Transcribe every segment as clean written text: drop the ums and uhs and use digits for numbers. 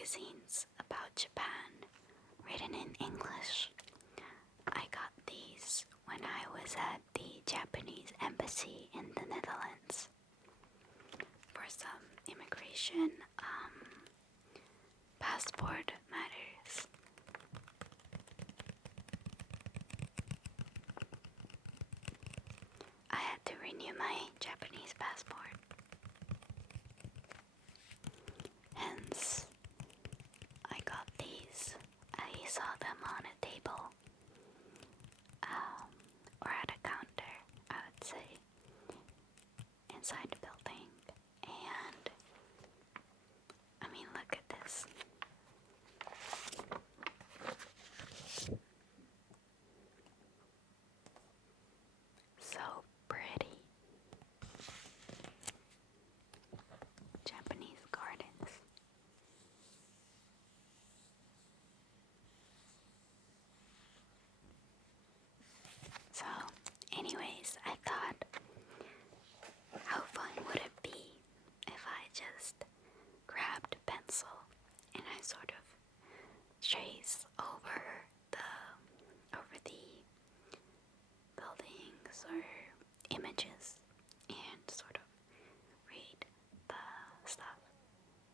magazines about Japan written in English. I got these when I was at the Japanese embassy in the Netherlands for some immigration passport matters. I had to renew my Japanese passport. Hence, I got these. I saw them on a table, or at a counter, I would say, inside the building. And, I mean, look at this. So pretty. Japanese gardens. So, anyways, I thought, how fun would it be if I just grabbed a pencil and I sort of trace over the buildings or images and sort of read the stuff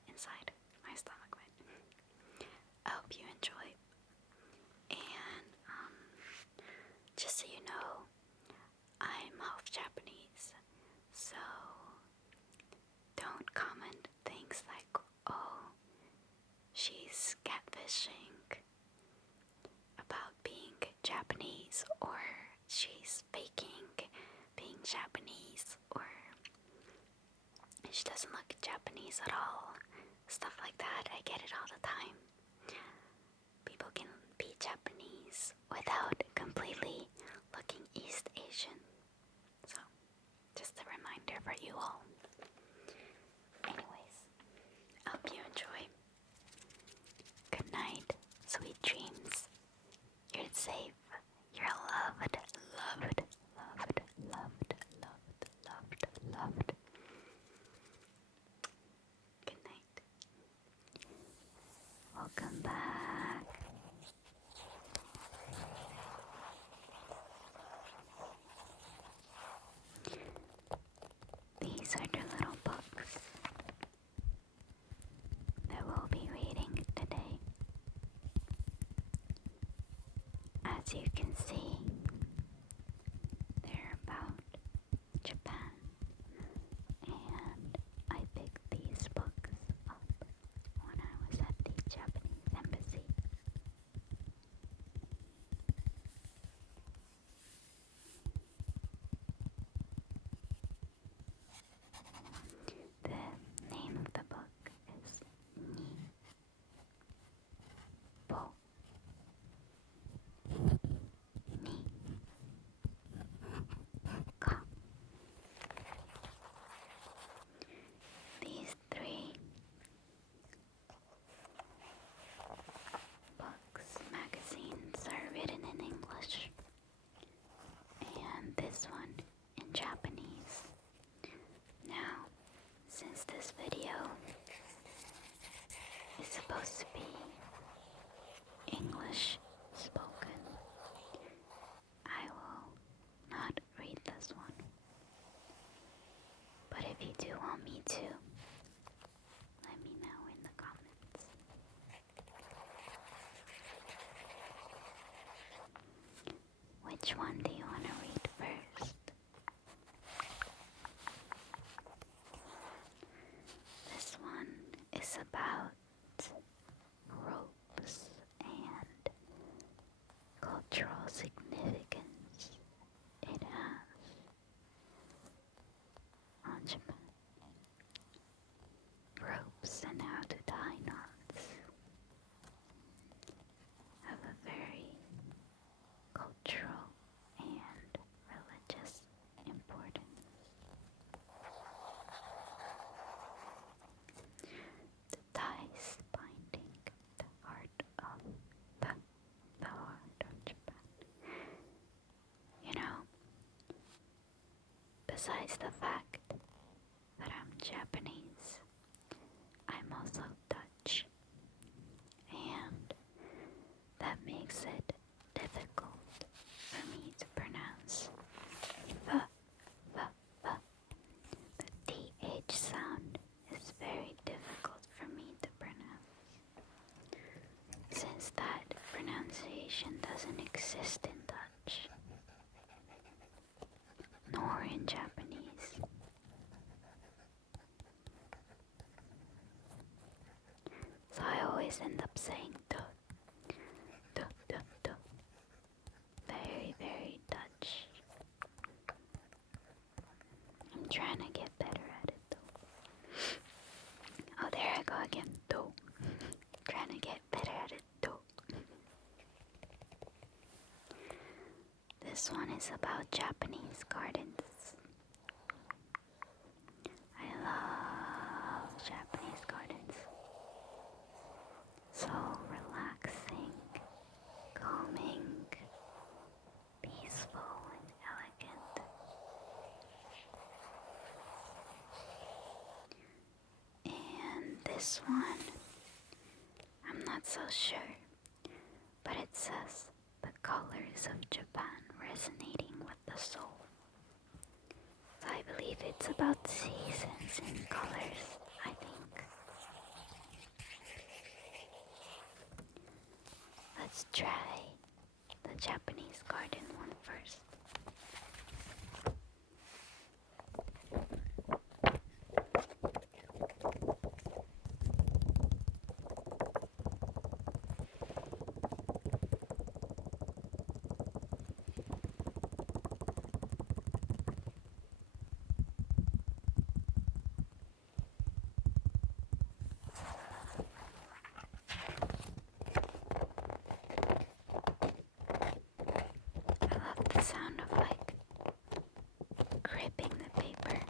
inside my stomach with. I hope you enjoy. And just so you know, I'm half Japanese, so don't comment things like, oh, she's catfishing about being Japanese, or she's faking being Japanese, or she doesn't look Japanese at all. Stuff like that, I get it all the time. People can be Japanese without completely looking East Asian. So, just a reminder for you all. Anyways, I hope you enjoy. Good night, sweet dreams. You're safe. You're loved, loved, loved, loved, loved, loved, loved. Good night. Welcome back. These are the little books that we'll be reading today. As you can see, they're about Japan, and I picked these books up when I was at the Japanese embassy. The name of the book is Ni Bo. Ni Ka. These three books, magazines, are written in English, and this one in Japanese. Now, since this video is supposed to be English spoken, I will not read this one. But if you do want me to, let me know in the comments. Which one do you want to read first? This one is about ropes and cultural significance it has on Japan. Ropes and how to tie knots have a very cultural and religious importance. The ties binding the heart of the heart of Japan. You know, besides the fact that I'm Japanese, I'm also Dutch. doesn't exist in Dutch, nor in Japanese. So I always end up saying do, do, do, do. Very, very Dutch. I'm trying to get better at it though. Oh, there I go again. Do. Trying to get better at it. Do. This one is about Japanese gardens. I love Japanese gardens. So relaxing, calming, peaceful, and elegant. And this one, I'm not so sure, but it says the colors of Japan resonating with the soul. So I believe it's about seasons and colors, I think. Let's try the Japanese garden one first. I love the sound of like gripping the paper.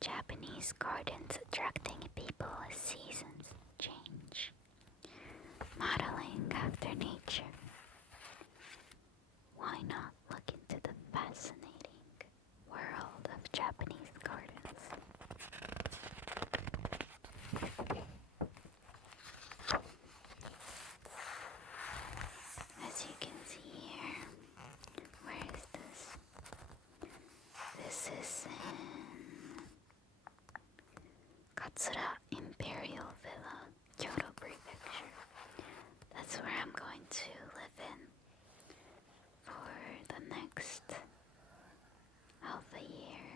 Japanese gardens attracting people as seasons change. Modeling after nature. Why not look into the fascinating world of Japanese gardens? As you can see here, where is this? This is in Katsura Imperial Villa, Kyoto Prefecture. That's where I'm going to live in for the next half a year.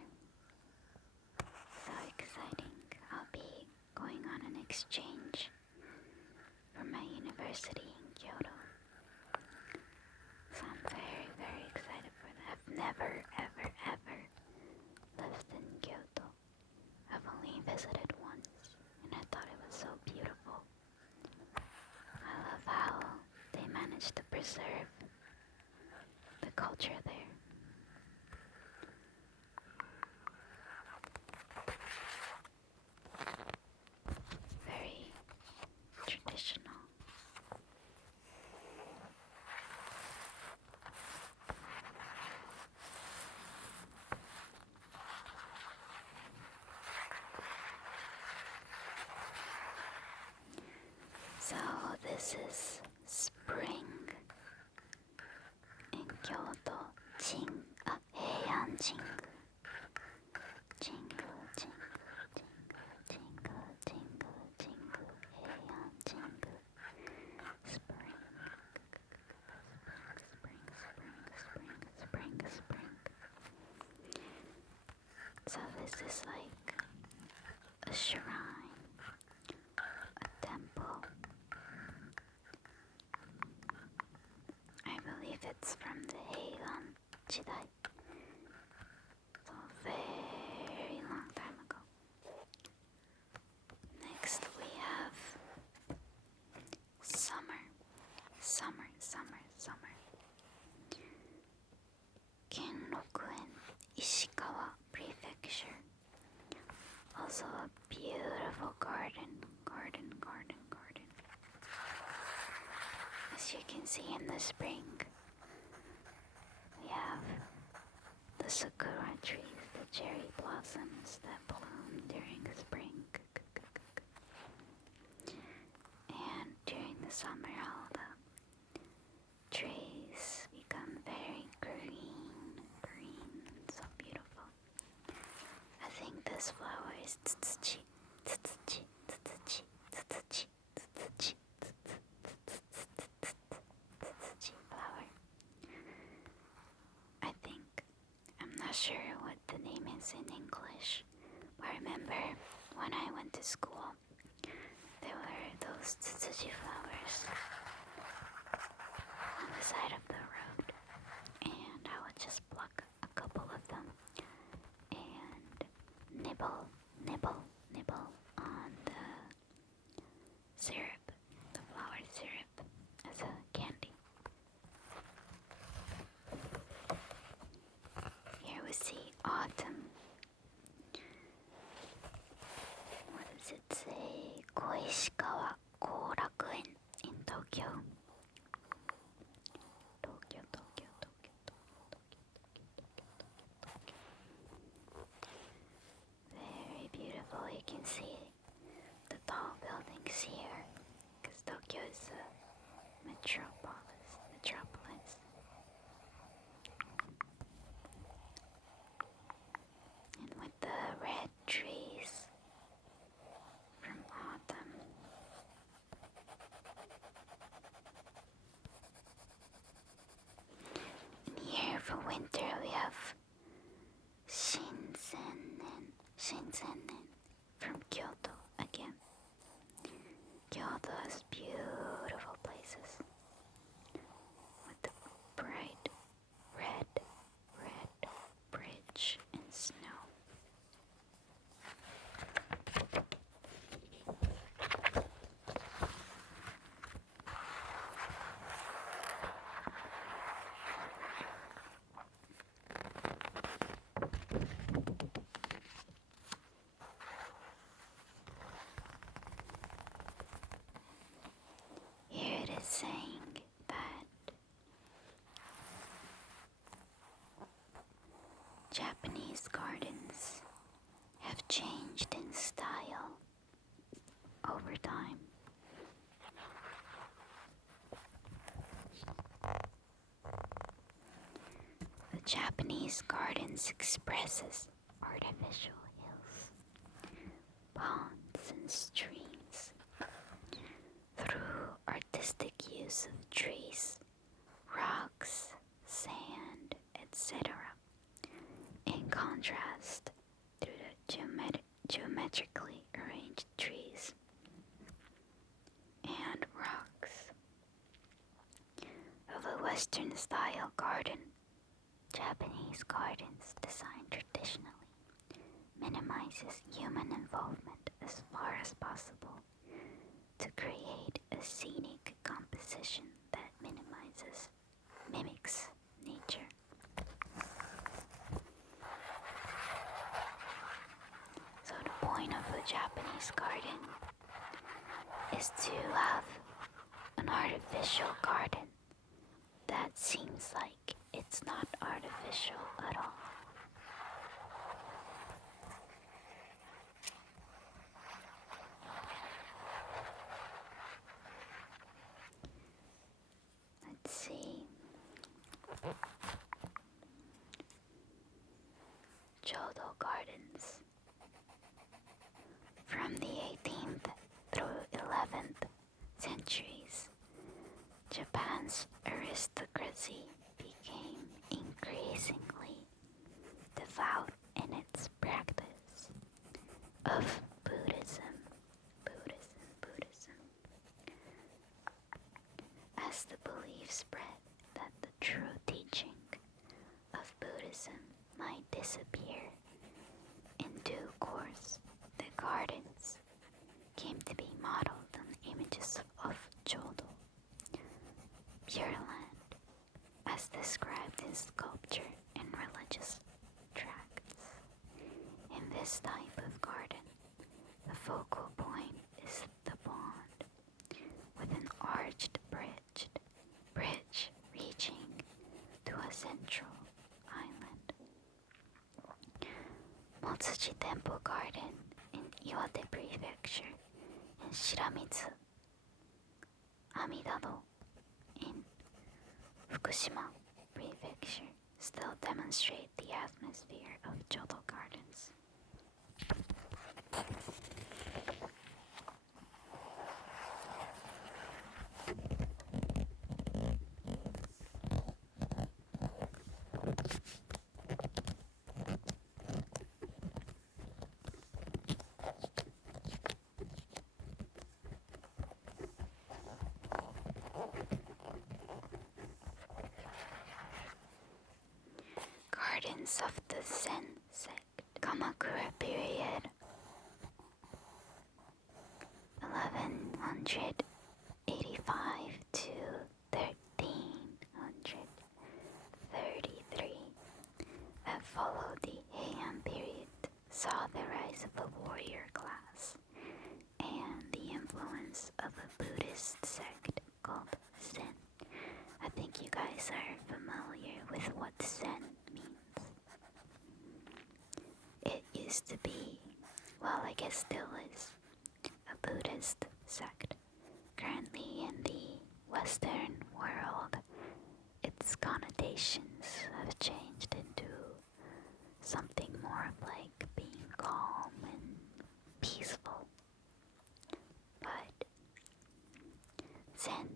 So exciting. I'll be going on an exchange for my university in Kyoto. So I'm very, very excited for that. I've never, ever, ever lived in Kyoto. I've only visited once, and I thought it was so beautiful. I love how they managed to preserve the culture there. Very traditional. So this is spring in Kyoto. Heian Jingu. Jingu, jingu, jingu, jingu, jingu, jingu, Heian Jingu. Spring, spring, spring, spring, spring, spring. So this is like a shrine, a temple. I believe it's from the Heian Jidai. So very long time ago. Next we have summer. Summer, summer, summer. Kenroku-en, Ishikawa Prefecture. Also a beautiful garden. As you can see in the spring, we have the sakura trees, the cherry blossoms that bloom during spring. And during the summer, all the trees names in English. I remember when I went to school, there were those tsutsuji flowers on the side of the road, and I would just pluck a couple of them and nibble, nibble, nibble on the syrup, the flower syrup, as a candy. Here we see autumn. What does it say? Koishikawa Korakuen in Tokyo. Tokyo, Tokyo, Tokyo, Tokyo. Very beautiful. You can see the tall buildings here, because Tokyo is a metropolis. And with the red trees from autumn. And here for winter we have Shinsennen from Kyoto again. Kyoto has beautiful places with the bright red bridge and snow. Here it is saying that Japanese gardens have changed in style over time. The Japanese gardens expresses artificial hills, ponds and streams through artistic use of trees, rocks, sand, etc. In contrast to the geometrically arranged trees and rocks of a Western-style garden. Japanese gardens designed traditionally minimizes human involvement as far as possible to create a scenic composition that mimics nature. So the point of a Japanese garden is to have an artificial garden that seems like it's not artificial at all. Let's see. Jodo Gardens. From the 18th through 11th centuries, Japan's aristocracy became increasingly devout in its practice of Buddhism. As the belief spread that the true teaching of Buddhism might disappear, in due course the gardens came to be modeled on images of Jodo, Pure Land, as described in sculpture and religious tracts. In this type of garden, the focal point is the pond, with an arched bridge reaching to a central island. Motsuji Temple Garden in Iwate Prefecture and Shiramitsu Amidado in Fukushima Prefecture still demonstrate the atmosphere of Jodo Gardens. of a warrior class and the influence of a Buddhist sect called Zen. I think you guys are familiar with what Zen means. It used to be, well, I guess still is, a Buddhist sect. Currently in the Western world, its connotations have changed into something more like being calm and peaceful. But Zen,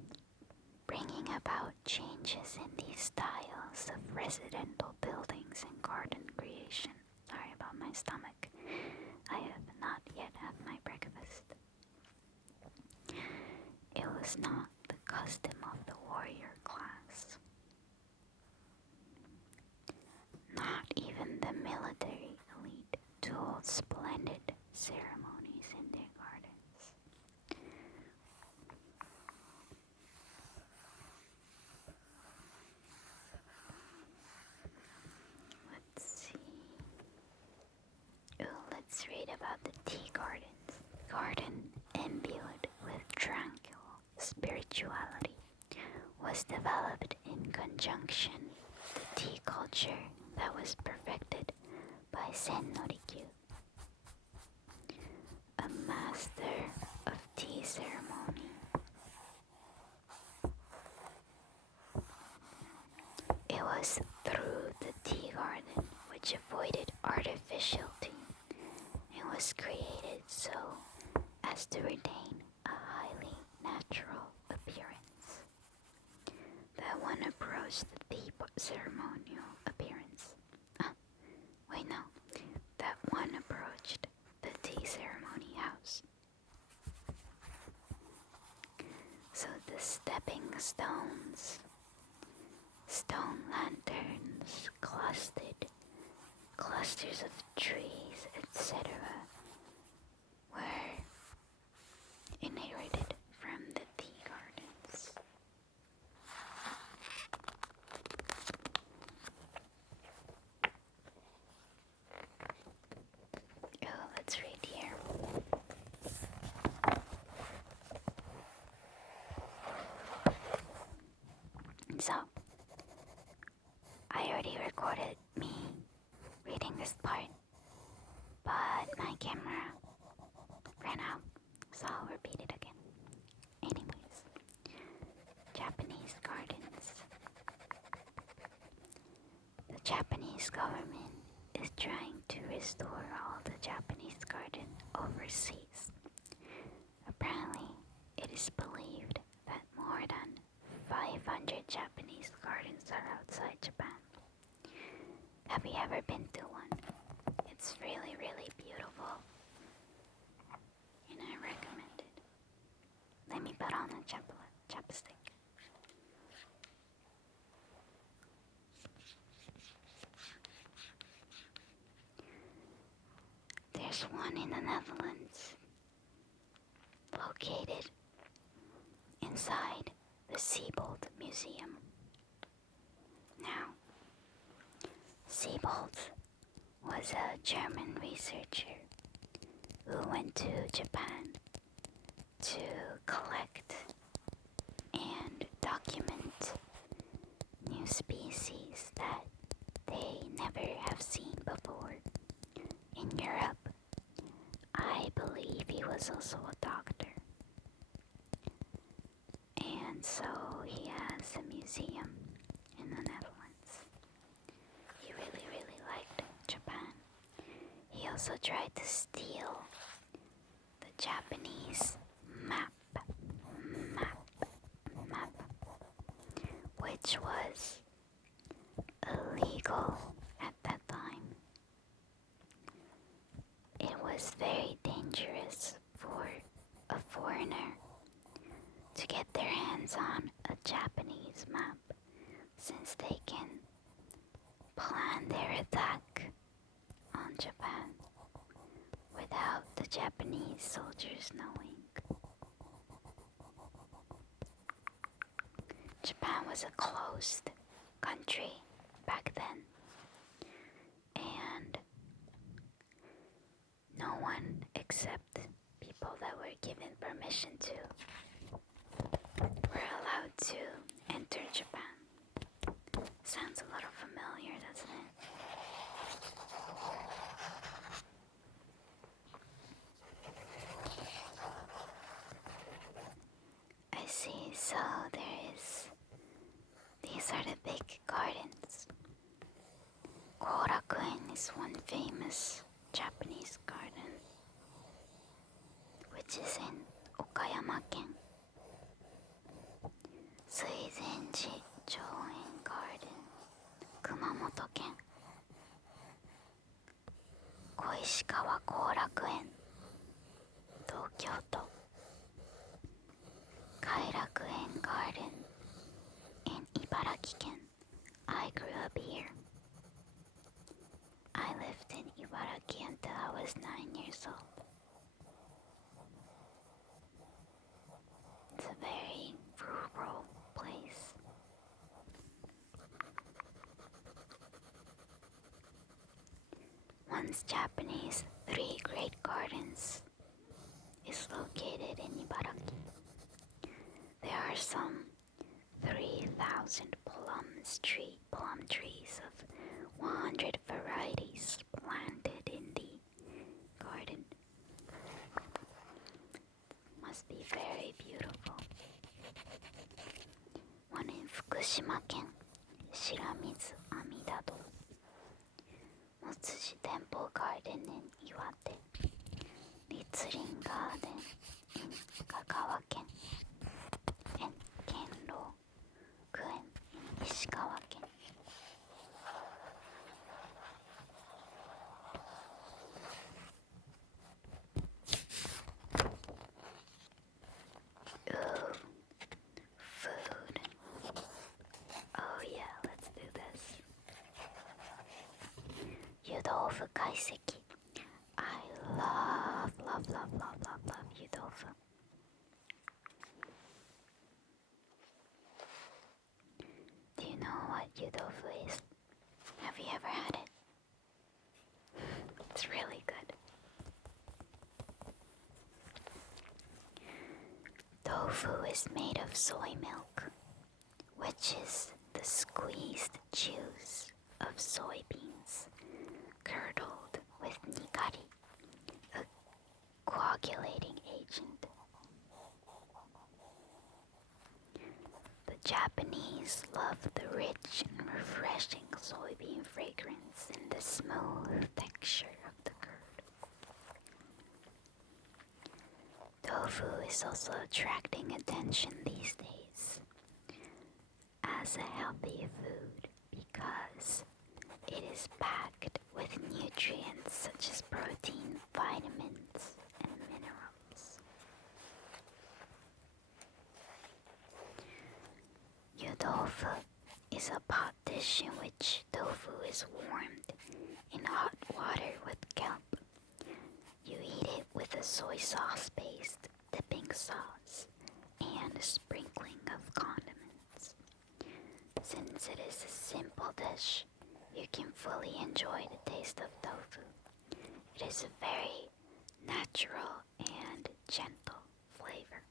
bringing about changes in the styles of residential buildings and garden creation. Sorry about my stomach. I have not yet had my breakfast. It was not the custom of the warrior class. Not even the military elite to hold splendid ceremonies in their gardens. Let's see. Let's read about the tea gardens. Garden imbued with tranquil spirituality was developed in conjunction with the tea culture that was perfected by Sen Norikyu, a master of tea ceremony. It was through the tea garden which avoided artificial tea and was created so as to retain a highly natural appearance. That one approached the tea ceremonial appearance. Wait, no. That one approached the tea ceremony house. So the stepping stones, stone lanterns, clusters of trees, etc. were inherited from the tea gardens. Let's read here. So, I already recorded me reading this part, but my camera ran out, so I'll repeat it again. Anyways, Japanese gardens. The Japanese government is trying to restore all the Japanese gardens overseas. Apparently, it is believed that more than 500 Japanese gardens are outside Japan. Have you ever been to one? It's really, really beautiful. And I recommend it. Let me put on a chapstick. There's one in the Netherlands, located inside the Siebold Museum. Now, Siebold was a German researcher who went to Japan to collect and document new species that they never have seen before in Europe. I believe he was also a doctor. And so he has a museum in the Netherlands. He really, really liked Japan. He also tried to steal the Japanese map, which was illegal at that time. It was very dangerous for a foreigner to get their hands on a Japanese map, since they can plan their attack on Japan without the Japanese soldiers knowing. Japan was a closed country back then, and no one except people that were given permission to were allowed to enter Japan. Sounds a little familiar, doesn't it? I see, so these are the big gardens. Korakuen is one famous Japanese garden, which is in Okayama-ken. Suizenji Chōen Garden, Kumamoto-ken. Koishikawa Korakuen, Tokyo. Kairakuen Garden in Ibaraki-ken. I grew up here. I lived in Ibaraki until I was 9 years old. It's a very rural place. Once Japanese Three Great Gardens is located in Ibaraki. There are some 3,000 plum trees of 100 varieties planted in the garden. Must be very beautiful. One in Fukushima-ken, Shiramizu Amidado. Motsuji Temple Garden in Iwate. Ritsurin Garden in Kagawa-ken. And Kenro-kuen in Ishikawa-ken. Ooh, food. Oh yeah, let's do this. Yudofu kaiseki. I love Yudofu. Do you know what Yudofu is? Have you ever had it? It's really good. Tofu is made of soy milk, which is the squeezed juice of soybeans, curdled with nigari, a coagulating agent. The Japanese love the rich and refreshing soybean fragrance and the smooth texture of the curd. Tofu is also attracting attention these days as a healthy food because it is packed with nutrients such as protein, vitamins, and minerals. Yudofu is a pot dish in which tofu is warmed in hot water with kelp. You eat it with a soy sauce-based dipping sauce and a sprinkling of condiments. Since it is a simple dish, you can fully enjoy the taste of tofu. It is a very natural and gentle flavor.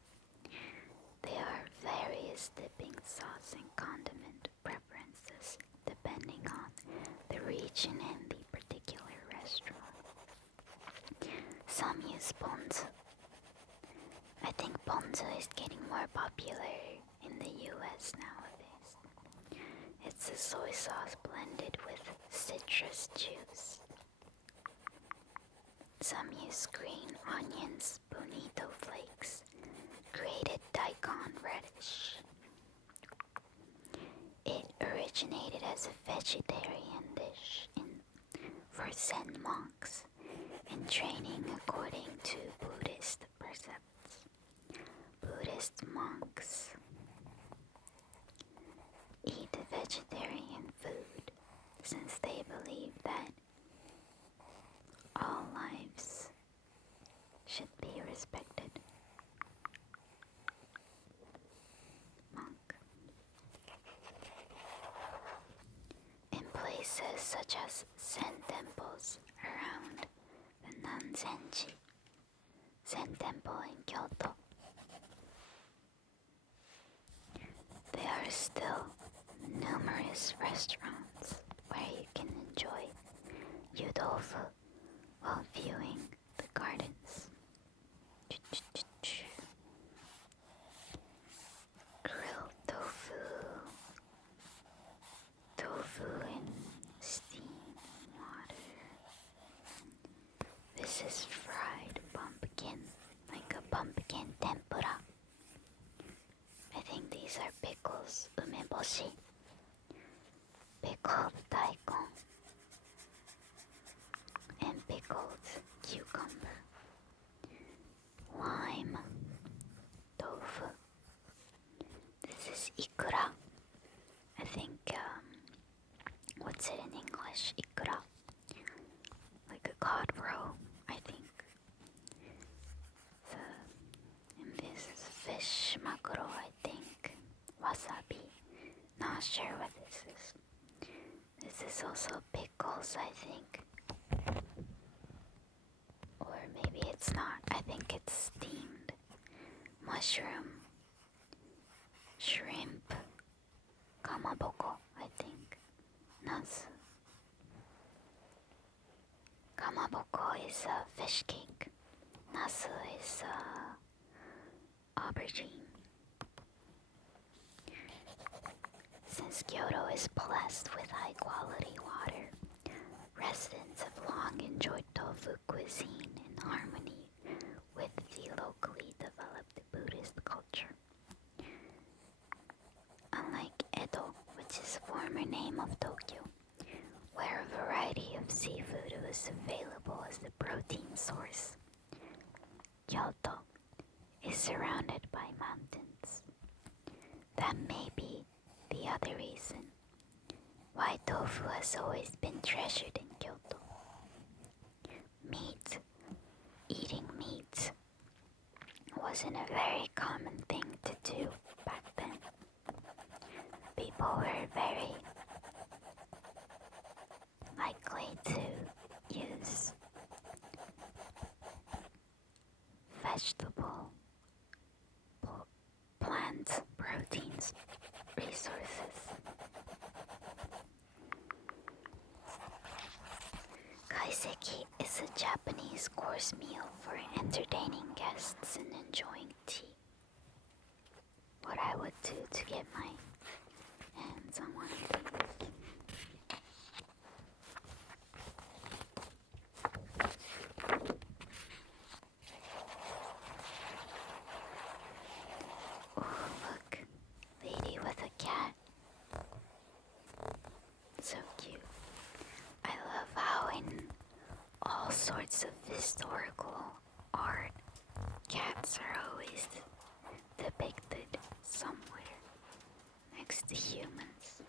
There are various dipping sauce and condiment preferences depending on the region and the particular restaurant. Some use ponzu. I think ponzu is getting more popular in the US nowadays. It's a soy sauce blended with citrus juice. Some use green onions, bonito flakes, grated daikon radish. It originated as a vegetarian dish for Zen monks in training according to Buddhist precepts. Buddhist monks eat vegetarian food since they believe that all lives should be respected. Monk. In places such as Zen temples around the nuns' Zenji Zen Temple in Kyoto. There are still numerous restaurants where you can enjoy yudofu while viewing the gardens. Grilled tofu, tofu in steam water. This is fried pumpkin, like a pumpkin tempura. I think these are pickles, umeboshi, pickled daikon, and pickled cucumber, lime, tofu. This is ikura. I think, what's it in English? Ikura. Like a cod roe, I think. And this is fish maguro, I think. Wasabi. Not sure what this is. This is also pickles, I think. Or maybe it's not. I think it's steamed. Mushroom. Shrimp. Kamaboko, I think. Nasu. Kamaboko is a fish cake. Nasu is aubergine. Since Kyoto is blessed with high quality water, residents have long enjoyed tofu cuisine in harmony with the locally developed Buddhist culture. Unlike Edo, which is a former name of Tokyo, where a variety of seafood was available as the protein source, Kyoto is surrounded by mountains. That may be the other reason why tofu has always been treasured in Kyoto. Eating meat, wasn't a very common thing to do back then. People were very likely to use vegetable, plant proteins, resources. Kaiseki is a Japanese course meal for entertaining guests and enjoying tea. What I would do to get my hands on one of these. Oh, look. Lady with a cat. So cute. I love how in all sorts of historical art, cats are always depicted somewhere next to humans.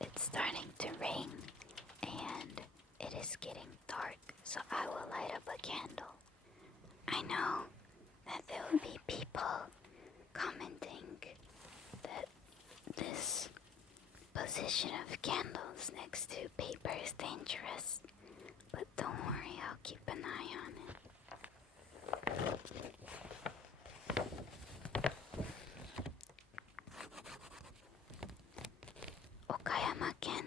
It's starting to rain and it is getting dark, so I will light up a candle. I know that there will be people commenting that this position of candles next to paper is dangerous, but don't worry, I'll keep an eye on it. Okayama-ken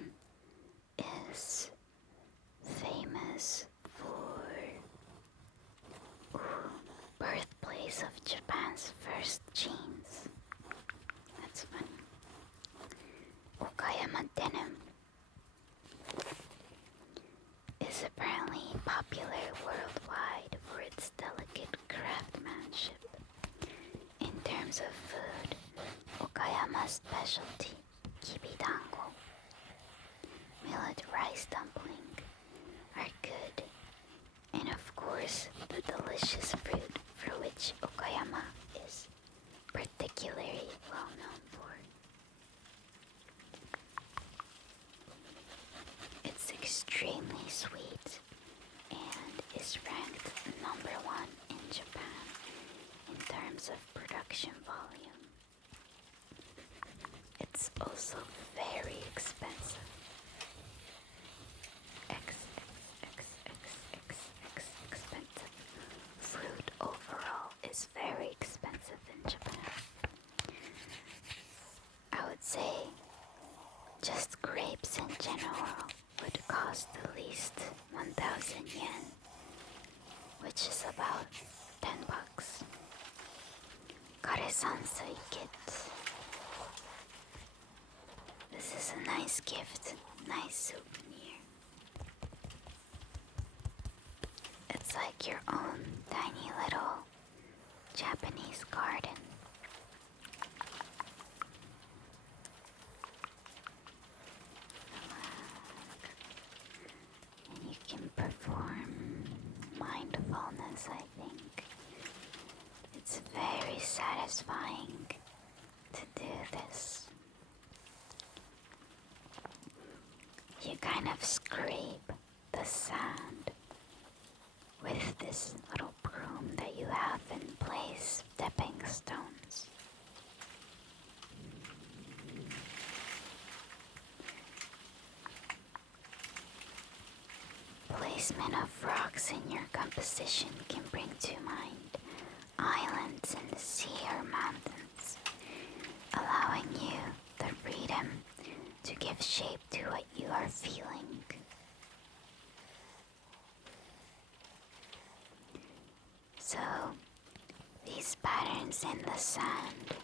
is famous for birthplace of Japan's first jeans. That's funny. Okayama denim is apparently popular worldwide for its delicate craftsmanship. In terms of food, Okayama's specialty, kibidango, millet rice dumpling, are good, and of course the delicious fruit for which Okayama is particularly well known for. It's extremely sweet and is ranked #1 in Japan in terms of production volume. It's also very expensive. should cost at least 1,000 yen, which is about 10 bucks. Kare-sansui kit. This is a nice gift, nice souvenir. It's like your own tiny little Japanese garden. And you can perform mindfulness, I think. It's very satisfying to do this. You kind of scrape the sand with this little broom that you have in place, stepping stones. Placement of rocks in your composition can bring to mind islands in the sea or mountains, allowing you the freedom to give shape to what you are feeling. So, these patterns in the sand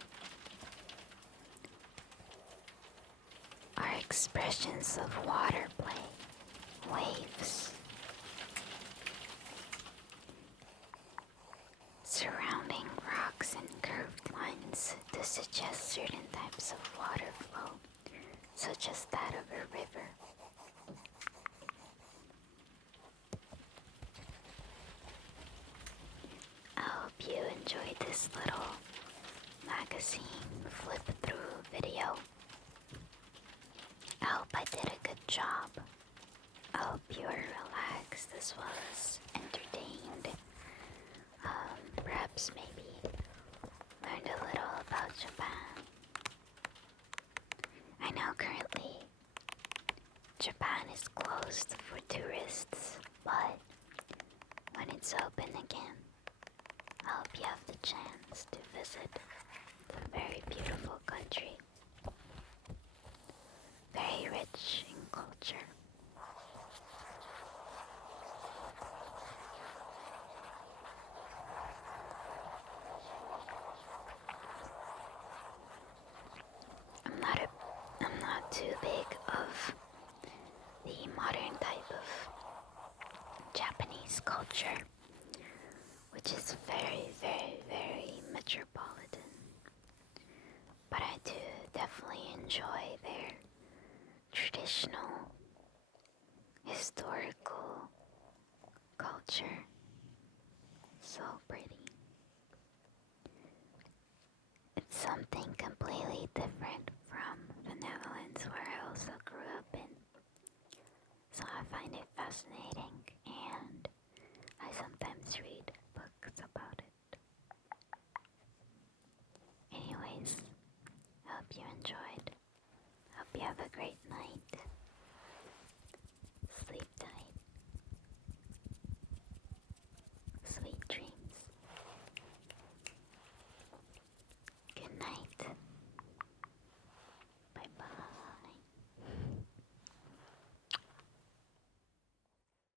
are expressions of water play, waves, surrounding rocks and curved lines to suggest certain types of water flow, such as that of a river. I hope you enjoyed this little magazine flip through video. I hope I did a good job. I hope you are relaxed as well as entertained. Perhaps maybe learned a little about Japan. I know currently Japan is closed for tourists, but when it's open again, I hope you have the chance to visit the very beautiful country. Very rich in culture. I'm not too big of the modern type of Japanese culture, which is very, very, very metropolitan. But I do definitely enjoy their traditional, historical culture. So pretty. It's something completely different from the Netherlands, where I also grew up in. So I find it fascinating, and I sometimes read